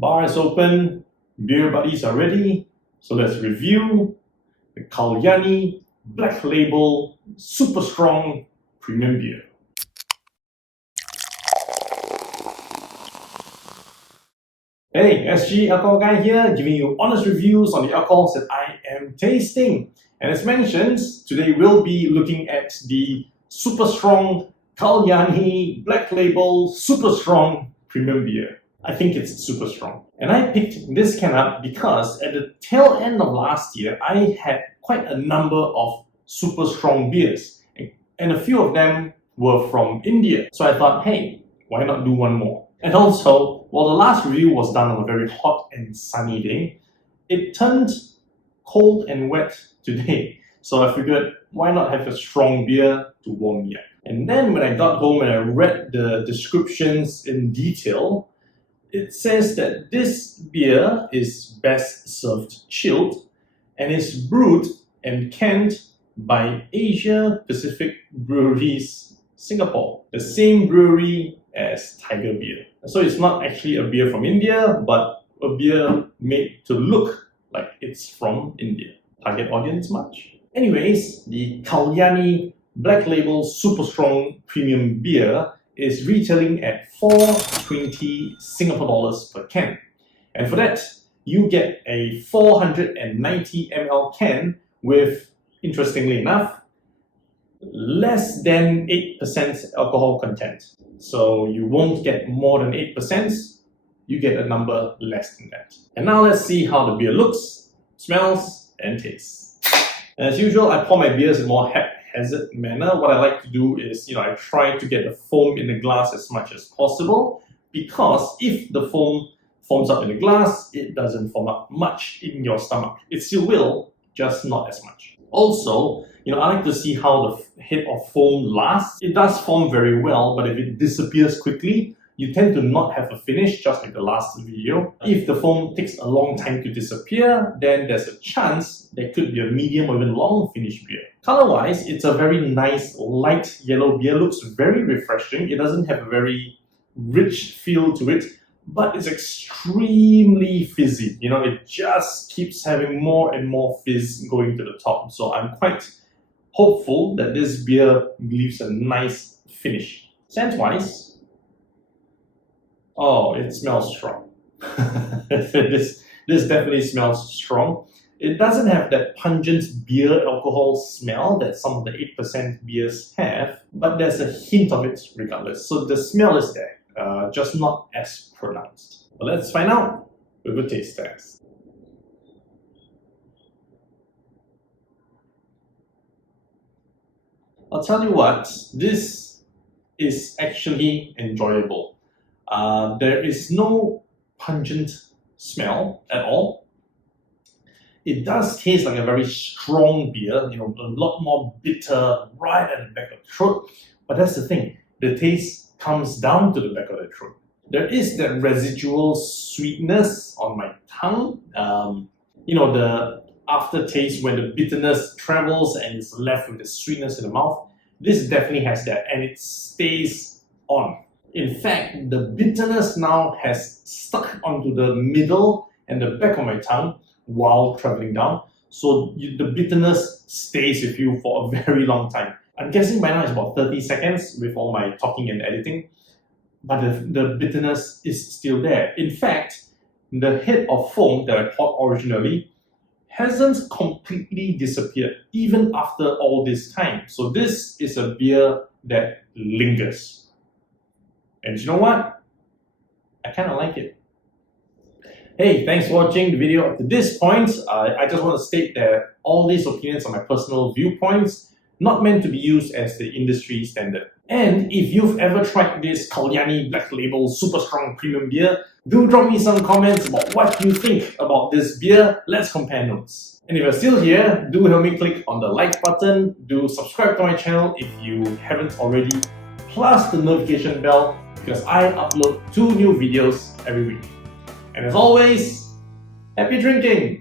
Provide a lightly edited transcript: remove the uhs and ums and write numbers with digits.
Bar is open, beer buddies are ready, so let's review the Kalyani Black Label Super Strong Premium Beer. Hey, SG Alcohol Guy here, giving you honest reviews on the alcohols that I am tasting. And as mentioned, today we'll be looking at the Super Strong Kalyani Black Label Super Strong Premium Beer. I think it's super strong. And I picked this can up because at the tail end of last year, I had quite a number of super strong beers. And a few of them were from India. So I thought, hey, why not do one more? And also, while the last review was done on a very hot and sunny day, it turned cold and wet today. So I figured, why not have a strong beer to warm me up? And then when I got home and I read the descriptions in detail, it says that this beer is best served chilled and is brewed and canned by Asia Pacific Breweries Singapore, the same brewery as Tiger Beer. So it's not actually a beer from India, but a beer made to look like it's from India. Target audience much? Anyways, the Kalyani Black Label Super Strong Premium Beer is retailing at 420 Singapore dollars per can. And for that, you get a 490 ml can with, interestingly enough, less than 8% alcohol content. So you won't get more than 8%, you get a number less than that. And now let's see how the beer looks, smells, and tastes. And as usual, I pour my beers in a more haphazard manner. What I like to do is, I try to get the foam in the glass as much as possible, because if the foam forms up in the glass, it doesn't form up much in your stomach. It still will, just not as much. Also, I like to see how the head of foam lasts. It does form very well, but if it disappears quickly, you tend to not have a finish, just like the last video. If the foam takes a long time to disappear, then there's a chance there could be a medium or even long finish beer. Color-wise, it's a very nice light yellow beer. Looks very refreshing. It doesn't have a very rich feel to it, but it's extremely fizzy. It just keeps having more and more fizz going to the top. So I'm quite hopeful that this beer leaves a nice finish. Scent-wise, oh, it smells strong. This definitely smells strong. It doesn't have that pungent beer alcohol smell that some of the 8% beers have, but there's a hint of it regardless. So the smell is there, just not as pronounced. But let's find out with a taste test. I'll tell you what, this is actually enjoyable. There is no pungent smell at all. It does taste like a very strong beer, a lot more bitter right at the back of the throat. But that's the thing, the taste comes down to the back of the throat. There is that residual sweetness on my tongue. The aftertaste when the bitterness travels and is left with the sweetness in the mouth. This definitely has that, and it stays on. In fact, the bitterness now has stuck onto the middle and the back of my tongue while traveling down. So the bitterness stays with you for a very long time. I'm guessing by now it's about 30 seconds with all my talking and editing, but the bitterness is still there. In fact, the head of foam that I poured originally hasn't completely disappeared even after all this time. So this is a beer that lingers. And you know what? I kind of like it. Hey, thanks for watching the video up to this point. I just want to state that all these opinions are my personal viewpoints, not meant to be used as the industry standard. And if you've ever tried this Kalyani Black Label Super Strong Premium Beer, do drop me some comments about what you think about this beer. Let's compare notes. And if you're still here, do help me click on the like button, do subscribe to my channel if you haven't already, plus the notification bell, because I upload 2 new videos every week. And as always, happy drinking!